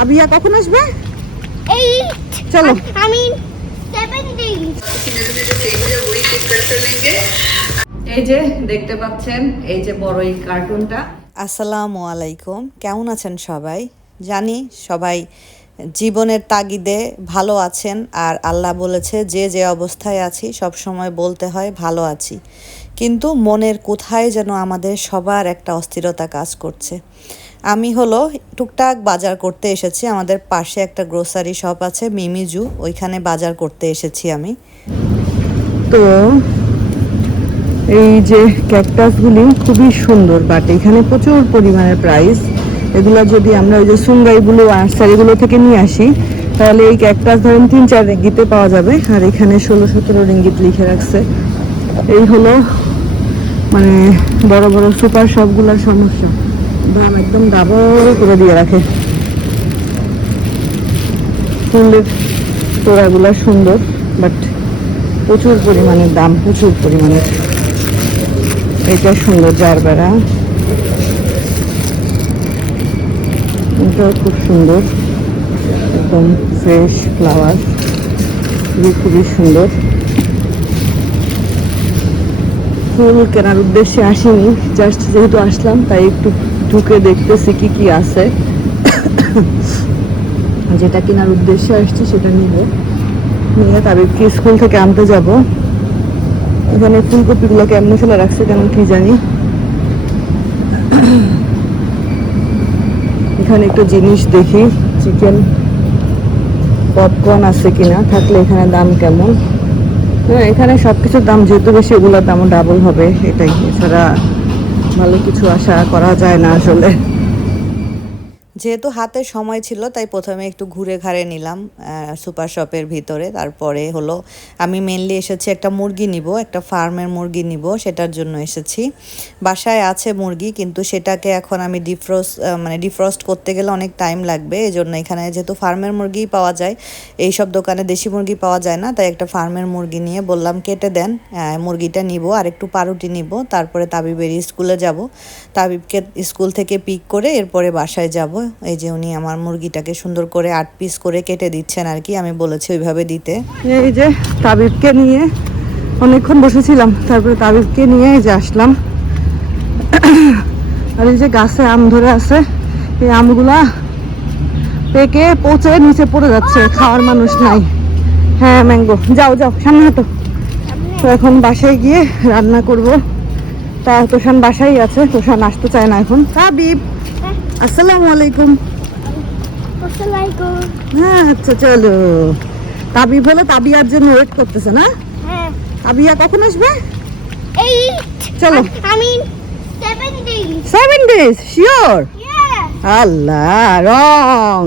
আবিয়া কখন আসবে. চলো। I mean, seven এই যে দেখতে পাচ্ছেন এই যে বড় এই কার্টুনটা আসসালামু আলাইকুম। কেমন আছেন সবাই? জানি সবাই জীবনের তাগিদে ভালো আছেন আর আল্লাহ বলেছে যে যে অবস্থায় আছি সব সময় বলতে হয় ভালো আছি। কিন্তু মনের কোথায় যেন আমাদের সবার একটা অস্থিরতা কাজ করছে। আমি হলো টুকটাক বাজার করতে এসেছি। আমাদের পাশে একটা গ্রোসারি শপ আছে মিমিজু ওইখানে বাজার করতে এসেছি আমি। তো এই যে ক্যাকটাসগুলি খুবই সুন্দর বাট এখানে প্রচুর পরিমাণের প্রাইস এগুলো যদি আমরা ওই যে সুঙ্গাইগুলো নার্সারিগুলো থেকে নিয়ে আসি, তাহলে এই ক্যাকটাস ধরেন তিন চার রিঙ্গিতে পাওয়া যাবে। আর এখানে ষোলো সতেরো রিঙ্গিত লিখে রাখছে। এই হলো মানে বড় বড় সুপার শপগুলোর সমস্যা। দাম একদম ডাবল করে দিয়ে রাখে। ফুলের তোড়াগুলো সুন্দর বাট প্রচুর পরিমাণের দাম, প্রচুর পরিমাণের এটা সুন্দর যার বেড়া এটাও খুব সুন্দর। একদম ফ্রেশ ফ্লাওয়ার খুবই খুবই সুন্দর। ফুল কেনার উদ্দেশ্যে আসিনি জাস্ট যেহেতু আসলাম, তাই একটু ঢুকে দেখতেছি কি কি আছে। যেটা কেনার উদ্দেশ্যে আসছি সেটা নিব। নিয়ে তাদেরকে স্কুল থেকে আনতে যাব। এখানে ফুলকপিগুলো কেমনে ফেলে রাখছে কেন কি জানি। এখানে একটু জিনিস দেখি, চিকেন, পপকর্ন আছে কিনা, থাকলে এখানে দাম কেমন? হ্যাঁ এখানে সব কিছুর দাম যেহেতু বেশি, ওগুলোর দামও ডাবল হবে, এটাই। এছাড়া ভালো কিছু আশা করা যায় না আসলে। যেহেতু হাতে সময় ছিল, তাই প্রথমে একটু ঘুরে ঘাড়ে নিলাম সুপার শপের ভিতরে। তারপরে হলো, আমি মেনলি এসেছি একটা মুরগি নিব, একটা ফার্মের মুরগি নিব, সেটার জন্য এসেছি। বাসায় আছে মুরগি, কিন্তু সেটাকে এখন আমি ডিফ্রোস্ট মানে ডিফ্রস্ট করতে গেলে অনেক টাইম লাগবে। এই জন্য এখানে যেহেতু ফার্মের মুরগি পাওয়া যায় এই সব দোকানে দেশি মুরগি পাওয়া যায় না, তাই একটা ফার্মের মুরগি নিয়ে বললাম, কেটে দেন মুরগিটা নিব, আর একটু পাউরুটি নিব। তারপরে তাবিবের স্কুলে যাব। তাবিবকে স্কুল থেকে পিক করে এরপরে বাসায় যাব। এই যে উনি আমার মুরগিটাকে সুন্দর করে আট পিস করে কেটে দিচ্ছেন আর কি, আমি বলেছি ওইভাবে দিতে। এই যে তাবিবকে নিয়ে অনেকক্ষণ বসেছিলাম, তারপরে তাবিবকে নিয়ে এই যে আসলাম। আর এই যে গাছে আম ধরে আছে, এই আমগুলা পেকে পচে নিচে পড়ে যাচ্ছে, খাওয়ার মানুষ নাই। হ্যাঁ ম্যাঙ্গো, যাও যাও, সামনে হাঁটো। তো এখন বাসায় গিয়ে রান্না করব। তা তোষান বাসায় আছে, তোষান আসতে চায় না এখন। তাবিব আসসালামু আলাইকুম। হ্যাঁ আচ্ছা চলো। তাবিব হলো তাবিয়ার জন্য ওয়েট করতেছে না? Eh, তাবিয়া কখন আসবে? চলো. Seven days sure. আল্লাহ রং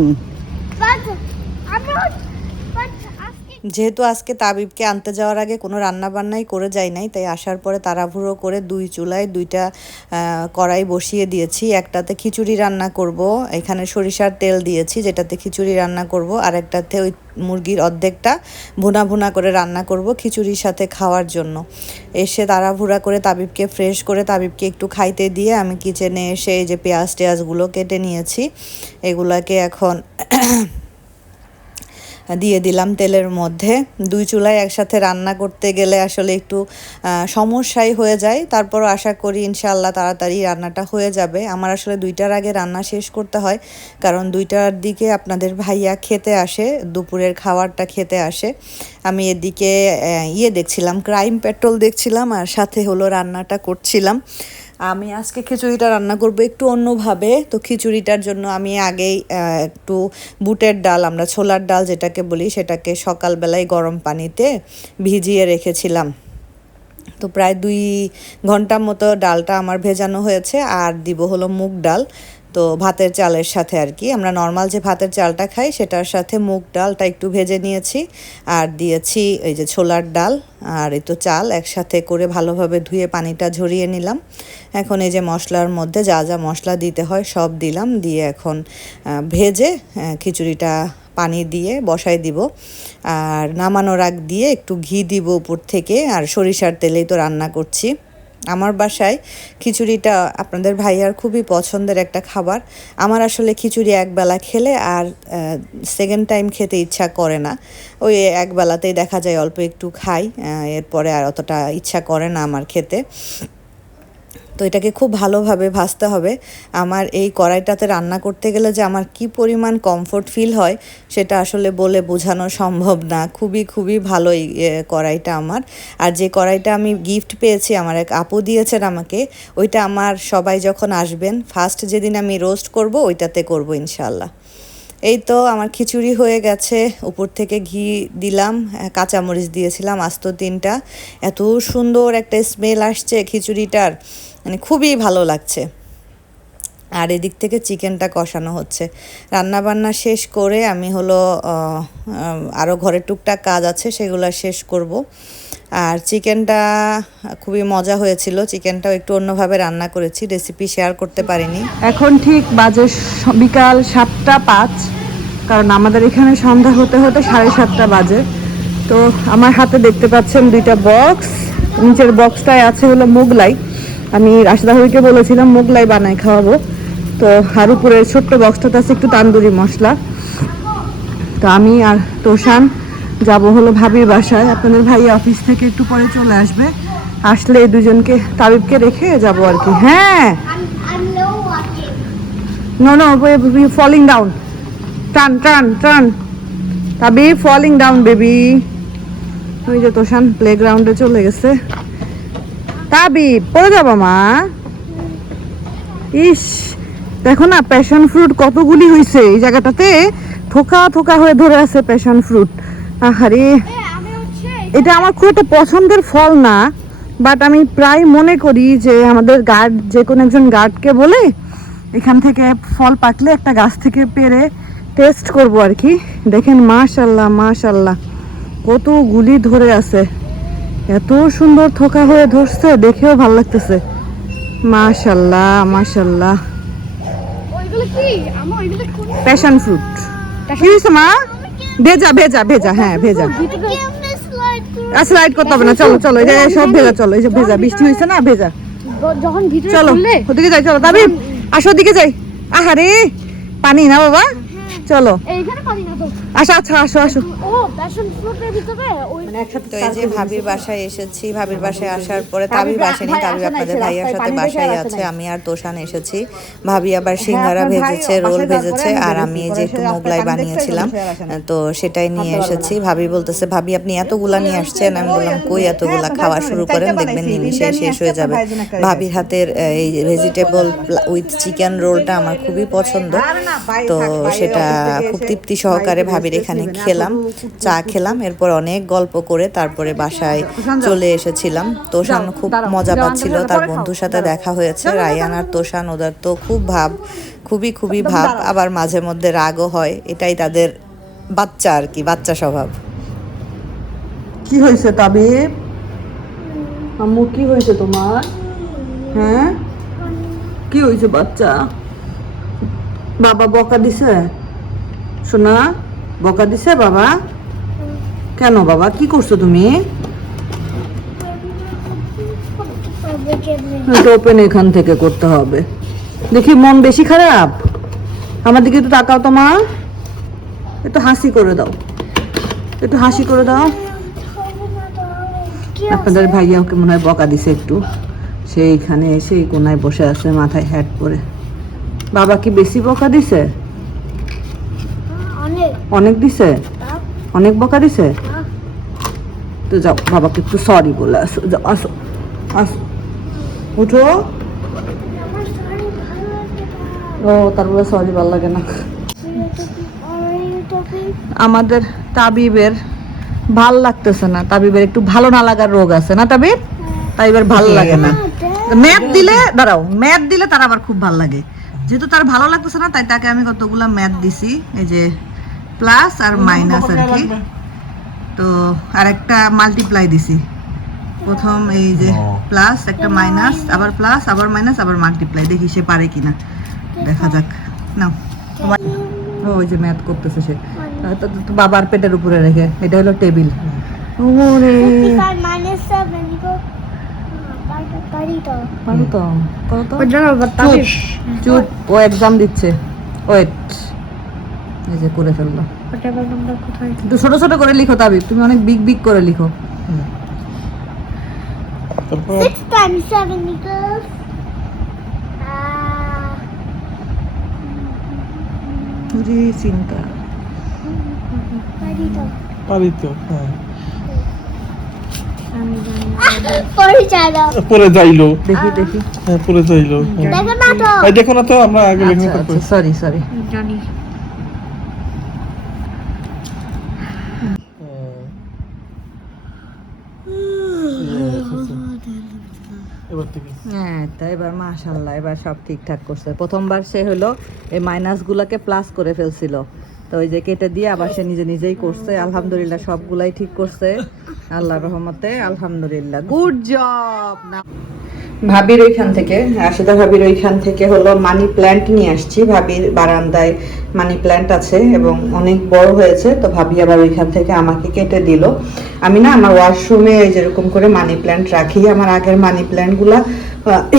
যেহেতু আজকে তাবিবকে আনতে যাওয়ার আগে কোনো রান্না বান্নাই করে যাই নাই, তাই আসার পরে তাড়াহুড়ো করে দুই চুলায় দুইটা কড়াই বসিয়ে দিয়েছি। একটাতে খিচুড়ি রান্না করব, এখানে সরিষার তেল দিয়েছি, যেটাতে খিচুড়ি রান্না করব। আর একটাতে ওই মুরগির অর্ধেকটা ভুনা ভুনা করে রান্না করব খিচুড়ির সাথে খাওয়ার জন্য। এসে তাড়াহুড়া করে তাবিবকে ফ্রেশ করে তাবিবকে একটু খাইতে দিয়ে আমি কিচেনে এসে এই যে পেঁয়াজ টেয়াজগুলো কেটে নিয়েছি। এগুলাকে এখন দিয়ে দিলাম তেলের মধ্যে। দুই চুলায় একসাথে রান্না করতে গেলে আসলে একটু সমস্যাই হয়ে যায়। তারপরও আশা করি ইনশাআল্লাহ তাড়াতাড়ি রান্নাটা হয়ে যাবে। আমার আসলে দুইটার আগে রান্না শেষ করতে হয়, কারণ দুইটার দিকে আপনাদের ভাইয়া খেতে আসে, দুপুরের খাবারটা খেতে আসে। আমি এদিকে ইয়ে দেখছিলাম ক্রাইম পেট্রোল দেখছিলাম, আর সাথে হলো রান্নাটা করছিলাম। আমি আজকে খিচুড়িটা রান্না করব একটু অন্যভাবে। তো খিচুড়িটার জন্য আমি আগেই একটু বুটের ডাল, আমরা ছোলার ডাল যেটাকে বলি, সেটাকে সকালবেলায় গরম পানিতে ভিজিয়ে রেখেছিলাম। তো প্রায় দুই ঘণ্টার মতো ডালটা আমার ভেজানো হয়েছে, আর দিব হলো মুগ ডাল। তো ভাতের চালের সাথে আর কি। আমরা নর্মাল যে ভাতের চালটা খাই, সেটার সাথে মুগ ডালটা একটু ভেজে নিয়েছি। আর দিয়েছি এই যে ছোলার ডাল আর এই তো চাল একসাথে করে ভালোভাবে ধুয়ে পানিটা ঝরিয়ে নিলাম। এখন এই যে মশলার মধ্যে যা যা মশলা দিতে হয় সব দিলাম। দিয়ে এখন ভেজে খিচুড়িটা পানি দিয়ে বসাই দিব। আর নামানোর আগ দিয়ে একটু ঘি দিব উপর থেকে। আর সরিষার তেলেই তো রান্না করছি। আমার বাসায় খিচুড়িটা আপনাদের ভাইয়ার খুবই পছন্দের একটা খাবার। আমার আসলে খিচুড়ি একবেলা খেলে আর সেকেন্ড টাইম খেতে ইচ্ছা করে না। ওই একবেলাতেই দেখা যায় অল্প একটু খাই এরপরে আর অতটা ইচ্ছা করে না আমার খেতে। তো এটাকে খুব ভালোভাবে ভাজতে হবে। আমার এই কড়াইটাতে রান্না করতে গেলে যে আমার কি পরিমাণ কমফোর্ট ফিল হয়, সেটা আসলে বলে বোঝানো সম্ভব না। খুবই খুবই ভালো এই কড়াইটা আমার। আর যে কড়াইটা আমি গিফট পেয়েছি, আমার এক আপু দিয়েছেন আমাকে, ওইটা আমার সবাই যখন আসবেন ফার্স্ট যেদিন আমি রোস্ট করব, ওইটাতে করব ইনশাল্লাহ এই তো আমার খিচুড়ি হয়ে গেছে। উপর থেকে ঘি দিলাম কাঁচামরিচ দিয়েছিলাম, আস্ত তিনটা। এত সুন্দর একটা স্মেল আসছে খিচুড়িটার। মানে খুবই ভালো লাগছে। আর এদিক থেকে চিকেনটা কষানো হচ্ছে। রান্না বান্না শেষ করে আমি হলো আরও ঘরের টুকটাক কাজ আছে, সেগুলো শেষ করব। আর চিকেনটা খুবই মজা হয়েছিল। চিকেনটাও একটু অন্যভাবে রান্না করেছি রেসিপি শেয়ার করতে পারিনি। এখন ঠিক বাজে বিকাল সাতটা পাঁচ, কারণ আমাদের এখানে সন্ধ্যা হতে হতে সাড়ে সাতটা বাজে। তো আমার হাতে দেখতে পাচ্ছেন দুইটা বক্স নিচের বক্সটায় আছে হলো মোগলাই। আমি রাশিদা হরিকে বলেছিলাম মোগলাই বানাই খাওয়াবো। তো আর উপরের ছোট্ট বক্সটাতে আছে একটু তান্দুরি মশলা। তো আমি আর তোষান যাব হলো ভাবির বাসায়। আপনাদের ভাই অফিস থেকে একটু পরে চলে আসবে। আসলে এই দুজনকে তাবিবকে রেখে যাব আর কি। হ্যাঁ! We we falling down. Turn, turn, turn. Tabi falling down, baby. ওই যে তোষান প্লেগ্রাউন্ডে চলে গেছে। তাবি পড়ে যাব মা। ইস দেখো না প্যাশন ফ্রুট কতগুলি হয়েছে এই জায়গাটাতে। থোকা থোকা হয়ে ধরে আছে প্যাশন ফ্রুট আহারে এটা আমার খুব একটা পছন্দের ফল না বাট আমি প্রায় মনে করি যে আমাদের গার্ড যে কোনো একজন গার্ডকে বলে এখান থেকে ফল পাকলে একটা গাছ থেকে পেরে টেস্ট করব আর কি। দেখেন মাশাল্লাহ মাশাল্লাহ কতগুলি ধরে আছে। এত সুন্দর থোকা হয়ে ধরছে দেখেও ভালো লাগতেছে। মাশাল্লাহ মাশাল্লাহ। ওইগুলো কি? আমার ওইগুলো কোন? প্যাশন ফ্রুট কি হয়েছে মা? ভেজা ভেজা ভেজা হ্যাঁ ভেজা। স্লাইড আচ্ছা রাইড করতে হবে না চলো চলো এই যে সব ভেজা চলো এই যে ভেজা বৃষ্টি হয়েছে না ভেজা। চলো ওদিকে যাই চলো দাবি আসো ওদিকে যাই। আহারে পানি না বাবা? চলো। আচ্ছা আসো আসো ওই তো এই যে ভাবির বাসায় এসেছি ভাবির বাসায় আসার পরে তাবি বাসেনি তাবি আপনাদের ভাইয়ার সাথে বাসায় আছে আমি আর তোষান এসেছি। ভাবি আবার সিঙ্গারা ভেজেছে রোল ভেজেছে আর আমি এই যে একটু মোগলাই বানিয়েছিলাম তো সেটাই নিয়ে এসেছি। ভাবি বলতেছে ভাবি আপনি এতগুলা নিয়ে আসছেন? আমি বললাম কই এতগুলা? খাওয়া শুরু করেন দেখবেন নিমিশে শেষ হয়ে যাবে। ভাবির হাতের এই ভেজিটেবল উইথ চিকেন রোলটা আমার খুবই পছন্দ তো সেটা খুব তৃপ্তি সহকারে ভাবির এখানে খেলাম চা খেলাম এরপর অনেক গল্প করে তারপরে বাসায় চলে এসেছিলাম। তোষান খুব মজা পাচ্ছিল তার বন্ধুর সাথে দেখা হয়েছে রায়ান আর তোষান ওদের তো খুব ভাব খুবই খুবই ভাব আবার মাঝে মধ্যে রাগও হয় এটাই তাদের বাচ্চা আর কি বাচ্চা স্বভাব। কি হয়েছে তাবিব? আম্মু কি হয়েছে তোমার? হ্যাঁ? কি হয়েছে বাচ্চা? বাবা বকা দিছে? শোনা বকা দিছে বাবা? কেন বাবা? কি করছ তুমি? ওপেন এখান থেকে করতে হবে। দেখি মন বেশি খারাপ? আমার দিকে একটু তাকাও তো মা। একটু হাসি করে দাও। একটু হাসি করে দাও। আপনাদের ভাইয়া ওকে মনে হয় বকা দিছে একটু। সেইখানে এসে কোনায় বসে আছে মাথায় হ্যাট পরে। বাবা কি বেশি বকা দিছে? অনেক দিছে? অনেক বকা দিছে? তো যাও বাবাকে একটু সরি বলে আসো যাও আসো আসো। উঠো। ও তারপরে সরি ভালো লাগে না। আমাদের তাবিবের ভালো লাগতেছে না। তাবিবের একটু ভালো না লাগার রোগ আছে না তাবিব? তাবিবের ভালো লাগে না। ম্যাথ দিলে দাঁড়াও ম্যাথ দিলে তার আবার খুব ভালো লাগে। যেহেতু তার ভালো লাগতেছে না তাই তাকে আমি কতগুলো ম্যাথ দিছি এই যে প্লাস আর মাইনাস আর কি। তো আর একটা মাল্টিপ্লাই দিছি। প্রথম এই যে প্লাস একটা মাইনাস আবার প্লাস আবার মাইনাস আবার মাল্টিপ্লাই দেখি সে পারে কিনা। দেখা যাক। নাও। ও ওই যে ম্যাথ করতেছে সে। বাবার পেটের উপরে রেখে। এটা হলো টেবিল ওরে 55 minus 7 equals পারি তো। চুপ। ও এক্সাম দিচ্ছে। ওয়েট এই যে করে ফেলল। ওটা আবার কোথায়? একটু ছোট ছোট করে লিখো তাবিব তুমি অনেক বিগ বিগ করে লিখো। তারপর? Six times seven equals. Puri চিন্তা। হ্যাঁ। যাইলো। দেখি দেখি। হ্যাঁ পরে যাইলো। দেখো না তো। আমরা আগে লিখে আচ্ছা আচ্ছা সরি সরি জানি এবার হ্যাঁ তো এবার মাশাল্লাহ এবার সব ঠিকঠাক করছে। প্রথমবার সে হলো এই মাইনাসগুলোকে প্লাস করে ফেলছিল। তো ওই যে কেটে দিয়ে আবার সে নিজে নিজেই করছে। আলহামদুলিল্লাহ, সবগুলাই ঠিক করছে। আল্লাহর রহমতে, আলহামদুলিল্লাহ। গুড জব না। ভাবির ওইখান থেকে রাশিদা ভাবির ওইখান থেকে হলো মানি প্ল্যান্ট নিয়ে আসছি। ভাবির বারান্দায় মানি প্ল্যান্ট আছে এবং অনেক বড় হয়েছে, তো ভাবি আবার ওইখান থেকে আমাকে কেটে দিল। আমি না আমার ওয়াশরুমে যেরকম করে মানি প্ল্যান্ট রাখি, আমার আগের মানি প্ল্যান্টগুলা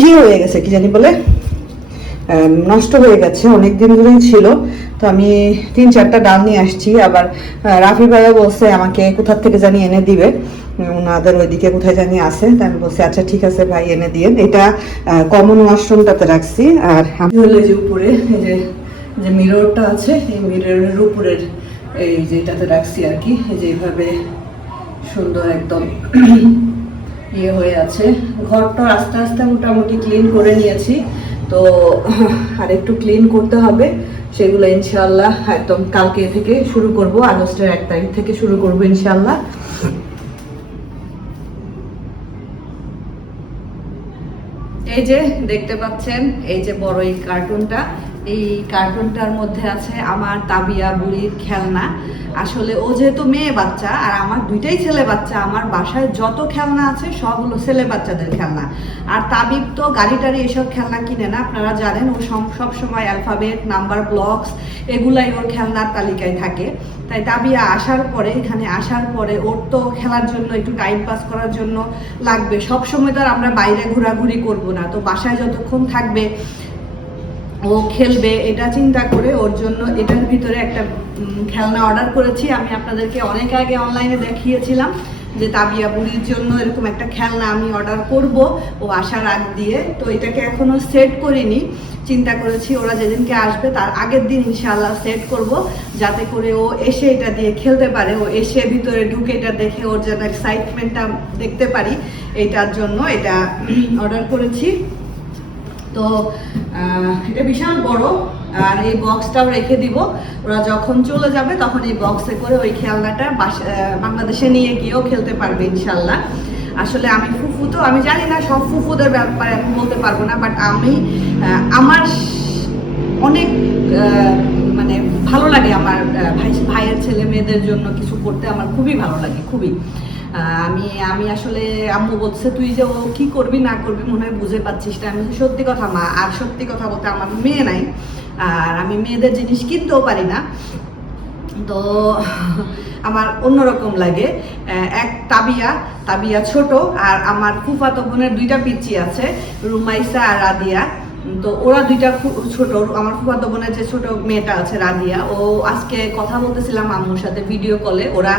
ই হয়ে গেছে, কি জানি বলে? নষ্ট হয়ে গেছে অনেক দিন ধরেই ছিল। তো আমি তিন চারটা ডাল নিয়ে আসছি। আবার রাফি ভাইয়া বলছে, আমাকে কোথার থেকে জানি এনে দিবে? ওনাদের ওইদিকে কোথায় জানি আছে। তাই আমি বলছি আচ্ছা ঠিক আছে ভাই, এনে দিয়ে এটা কমন ওয়াশরুমটাতে রাখছি। আর আমি হলো যে উপরে যে যে মিররটা আছে, এই মিররের উপরের এই যেটাতে রাখছি আর কি, এই যে এইভাবে সুন্দর একদম ইয়ে হয়ে আছে। ঘরটা আস্তে আস্তে মোটামুটি ক্লিন করে নিয়েছি। তো আর একটু ক্লিন করতে হবে। সেগুলো ইনশাল্লাহ একদম কালকে থেকে শুরু করব, আগস্টের এক তারিখ থেকে শুরু করব ইনশাল্লাহ এই যে দেখতে পাচ্ছেন, এই যে বড় এই কার্টুনটা এই কার্টুনটার মধ্যে আছে আমার তাবিয়া বুড়ির খেলনা। আসলে ও যেহেতু মেয়ে বাচ্চা, আর আমার দুইটাই ছেলে বাচ্চা, আমার বাসায় যত খেলনা আছে সব হলো ছেলে বাচ্চাদের খেলনা। আর তাবিব তো গাড়ি টাড়ি এসব খেলনা কিনে না, আপনারা জানেন, ও সব সময় অ্যালফাবেট, নাম্বার ব্লকস, এগুলাই ওর খেলনার তালিকায় থাকে। তাই তাবিয়া আসার পরে, এখানে আসার পরে ওর তো খেলার জন্য একটু টাইম পাস করার জন্য লাগবে। সব সময় তো আর আমরা বাইরে ঘোরাঘুরি করব না। তো বাসায় যতক্ষণ থাকবে ও খেলবে, এটা চিন্তা করে ওর জন্য এটার ভিতরে একটা খেলনা অর্ডার করেছি। আমি আপনাদেরকে অনেক আগে অনলাইনে দেখিয়েছিলাম যে তাবিয়া বুড়ির জন্য এরকম একটা খেলনা আমি অর্ডার করব। ও আসার আগ দিয়ে, তো এটাকে এখনও সেট করিনি। চিন্তা করেছি ওরা যেদিনকে আসবে তার আগের দিন ইনশাআল্লাহ সেট করব, যাতে করে ও এসে এটা দিয়ে খেলতে পারে। ও এসে ভিতরে ঢুকে এটা দেখে ওর যেন এক্সাইটমেন্টটা দেখতে পারি। এটার জন্য এটা অর্ডার করেছি। তো এটা বিশাল বড়, আর এই বক্সটাও রেখে দিব। ওরা যখন চলে যাবে, তখন এই বক্সে করে ওই খেলনাটা বাংলাদেশে নিয়ে গিয়েও খেলতে পারবে ইনশাল্লাহ আসলে আমি ফুফু তো, আমি জানি না, সব ফুফুদের ব্যাপারে আমি বলতে পারব না বাট আমি আমার অনেক মানে ভালো লাগে আমার ভাই, ভাইয়ের ছেলে মেয়েদের জন্য কিছু করতে আমার খুবই ভালো লাগে, খুবই। আমি আমি আসলে আম্মু বলছে, তুই যে ও কি করবি না করবি মনে হয় বুঝে পাচ্ছিস না। আমি সত্যি কথা মা, আর সত্যি কথা বলতে আমার মেয়ে নাই, আর আমি মেয়েদের জিনিস কিনতেও পারি না। তো আমার অন্যরকম লাগে এক তাবিয়া তাবিয়া ছোট, আর আমার ফুফাতো বোনের দুইটা পিচ্ছি আছে, রুমাইসা আর রাদিয়া। তো ওরা দুইটা ছোট, আমার ফুফাতো বোনের যে ছোট মেয়েটা আছে রাদিয়া ও আজকে কথা বলতেছিলাম আম্মুর সাথে ভিডিও কলে ওরা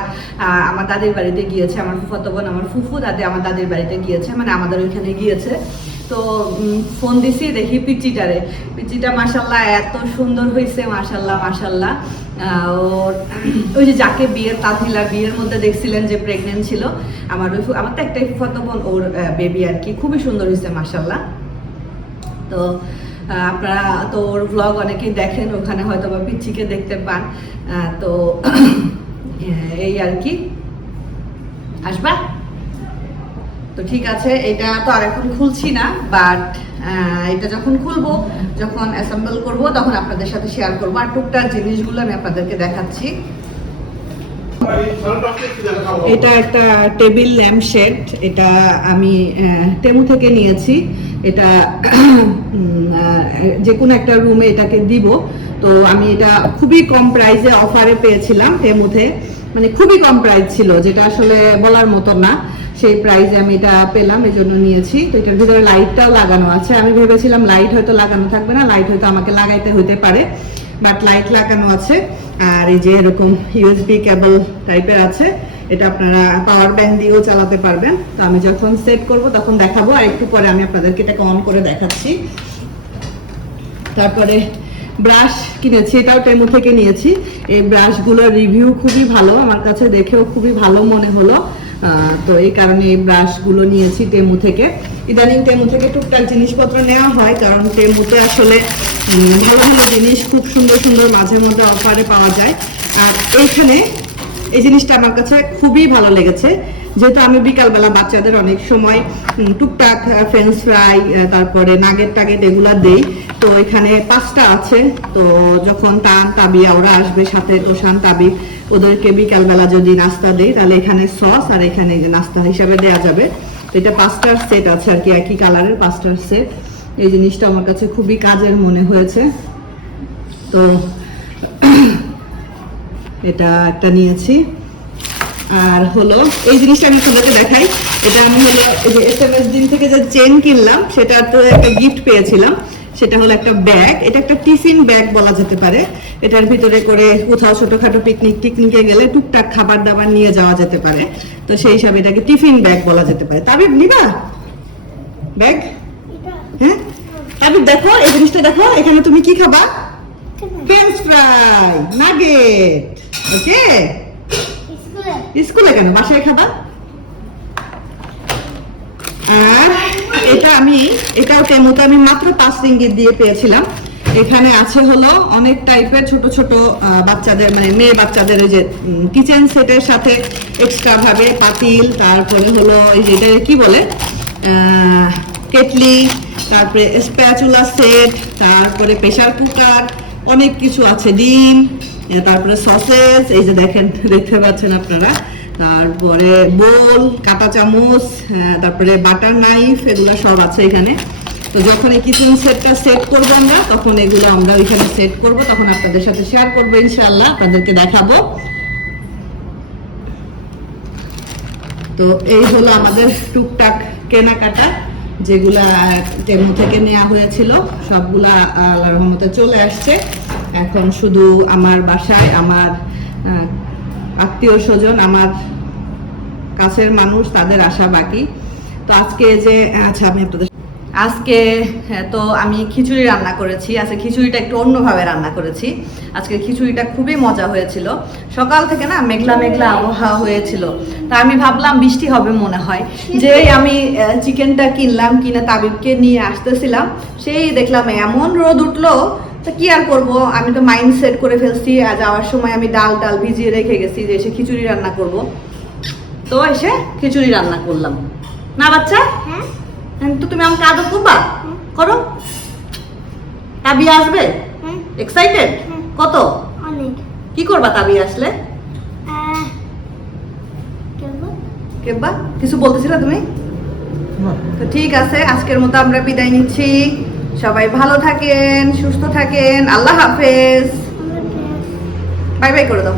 আমার দাদির বাড়িতে গিয়েছে, আমার ফুফাতো বোন, আমার ফুফু দাদি আমার দাদির বাড়িতে গিয়েছে মানে আমাদের ওইখানে গিয়েছে। তো ফোন দিছি, দেখি পিচিটারে। পিচিটা মাসাল্লাহ এত সুন্দর হয়েছে মাসাল্লাহ মাসাল্লাহ ওর, ওই যে যাকে বিয়ের তাঁতিলা, বিয়ের মধ্যে দেখছিলেন যে প্রেগনেন্ট ছিল, আমার ওই আমার তো একটাই ফুফাতো বোন, ওর বেবি আর কি। খুবই সুন্দর হয়েছে মাসাল্লাহ তো আপনারা তো ওর ব্লগ অনেকেই দেখেন, ওখানে হয়তো বা পিচ্ছিকে দেখতে পান। তো, এই আর কি। আসবা? তো ঠিক আছে, এটা তো আর এখন খুলছি না বাট এটা যখন খুলবো, যখন অ্যাসেম্বল করব, তখন আপনাদের সাথে শেয়ার করব। আর টুকটাক জিনিসগুলো আমি আপনাদেরকে দেখাচ্ছি। এটা একটা টেবিল ল্যাম্প শেড এটা আমি টেমু থেকে নিয়েছি। এটা যে কোনো একটা রুমে এটাকে দিব। তো আমি এটা খুবই কম প্রাইসে অফারে পেয়েছিলাম টেমুতে মানে খুবই কম প্রাইস ছিল, যেটা আসলে বলার মতো না। সেই প্রাইজে আমি এটা পেলাম এই জন্য নিয়েছি। তো এটার ভিতরে লাইটটাও লাগানো আছে। আমি ভেবেছিলাম লাইট হয়তো লাগানো থাকবে না লাইট হয়তো আমাকে লাগাইতে হইতে পারে। বাট লাইট লাগানো আছে। আর এই যে এরকম ইউএসবি কেবল টাইপের আছে, এটা আপনারা পাওয়ার ব্যাংক দিয়েও চালাতে পারবেন। তো আমি যখন সেট করব তখন দেখাবো, আর একটু পরে আমি আপনাদেরকে এটাকে অন করে দেখাচ্ছি। তারপরে ব্রাশ কিনেছি, এটাও টেমো থেকে নিয়েছি। এই ব্রাশগুলোর রিভিউ খুবই ভালো, আমার কাছে দেখেও খুবই ভালো মনে হলো। তো এই কারণে এই ব্রাশগুলো নিয়েছি টেমু থেকে। ইদানিং টেমু থেকে টুকটাক জিনিসপত্র নেওয়া হয়, কারণ টেমুতে আসলে ভালো ভালো জিনিস খুব সুন্দর সুন্দর মাঝে মধ্যে অফারে পাওয়া যায়। আর এইখানে এই জিনিসটা আমার কাছে খুবই ভালো লেগেছে। যেহেতু আমি বিকালবেলা বাচ্চাদের অনেক সময় টুকটাক ফ্রেঞ্চ ফ্রাই তারপরে নাগেট টাগেট এগুলা দেই। তো এখানে পাঁচটা আছে। তো যখন টান তাবিয়া ওরা আসবে সাথে তোষান তাবি ওদেরকে বিকালবেলা যদি নাস্তা দেই, তাহলে এখানে সস আর এখানে নাস্তা হিসাবে দেওয়া যাবে। তো এটা পাঁচটার সেট আছে আর কি, একই কালারের পাঁচটার সেট এই জিনিসটা আমার কাছে খুবই কাজের মনে হয়েছে। তো এটা একটা নিয়েছি। আর হলো এই জিনিসটা আমি আপনাদেরকে দেখাই। এটা আমি হলো যে এস এম এস দিন থেকে যে চেন কিনলাম সেটা তো একটা গিফট পেয়েছিলাম। সেটা হলো একটা ব্যাগ এটা একটা টিফিন ব্যাগ বলা যেতে পারে। এটার ভিতরে করে কোথাও ছোটখাটো পিকনিক টিকনিকে গেলে টুকটাক খাবার দাবার নিয়ে যাওয়া যেতে পারে। তো সেই হিসাবে এটাকে টিফিন ব্যাগ বলা যেতে পারে। তাবিব নিবা? ব্যাগ হ্যাঁ? তাবিব দেখো এই জিনিসটা দেখো। এখানে তুমি কি খাবা? ফ্রেঞ্চ ফ্রাই নাগেট ওকে স্কুলে কেন? বাসায় খাবা? আর এটা আমি, এটাও কেমোতে আমি মাত্র পাঁচ রিঙ্গিত দিয়ে পেয়েছিলাম। এখানে আছে হলো অনেক টাইপের ছোট ছোট বাচ্চাদের মানে মেয়ে বাচ্চাদের এই যে কিচেন সেটের সাথে এক্সট্রা ভাবে পাতিল, তারপরে হলো এই যে এটা কি বলে? কেটলি, তারপরে স্প্যাচুলা সেট তারপরে প্রেসার কুকার অনেক কিছু আছে, ডিম তারপরে সসেজ এই যে দেখেন দেখতে পাচ্ছেন আপনারা। তারপরে বোল কাঁটা চামচ হ্যাঁ, তারপরে বাটার নাইফ এগুলো সব আছে এখানে। তো যখন এই কিচেন সেটটা সেট করব আমরা তখন এগুলো আমরা ওইখানে সেট করব। তখন আপনাদের সাথে শেয়ার করব ইনশাআল্লাহ। আপনাদেরকে দেখাবো। তো এই হলো আমাদের টুকটাক কেনাকাটা যেগুলা টেমু থেকে নেওয়া হয়েছিল। সবগুলা আল্লাহর রহমতে চলে আসছে। এখন শুধু আমার বাসায় আমার আত্মীয় স্বজন আমার কাছের মানুষ তাদের আশা বাকি। তো আজকে যে আচ্ছা আমি আপনাদের আজকে হ্যাঁ, তো আমি খিচুড়ি রান্না করেছি। আজকে খিচুড়িটা একটু অন্যভাবে রান্না করেছি। আজকে খিচুড়িটা খুবই মজা হয়েছিল। সকাল থেকে না মেঘলা মেঘলা আবহাওয়া হয়েছিল। তা আমি ভাবলাম বৃষ্টি হবে মনে হয়। যেই আমি চিকেনটা কিনলাম কিনে তাবিবকে নিয়ে আসতেছিলাম সেই দেখলাম এমন রোদ উঠল তা কি আর করব? আমি তো মাইন্ড সেট করে ফেলছি আর যাওয়ার সময় আমি ডাল ডাল ভিজিয়ে রেখে গেছি যে এসে খিচুড়ি রান্না করব। তো এসে খিচুড়ি রান্না করলাম। না বাচ্চা? হ্যাঁ। হ্যাঁ, তো তুমি আমাকে আদর করবা? করো। তাবি আসবে? এক্সাইটেড কত? অনেক। কি করবা তাবি আসলে? কেব্বা কিছু বলতেছিলে তুমি? না। তো ঠিক আছে আজকের মতো আমরা বিদায় নিচ্ছি। সবাই ভালো থাকেন সুস্থ থাকেন আল্লাহ হাফেজ। বাই বাই করে দাও।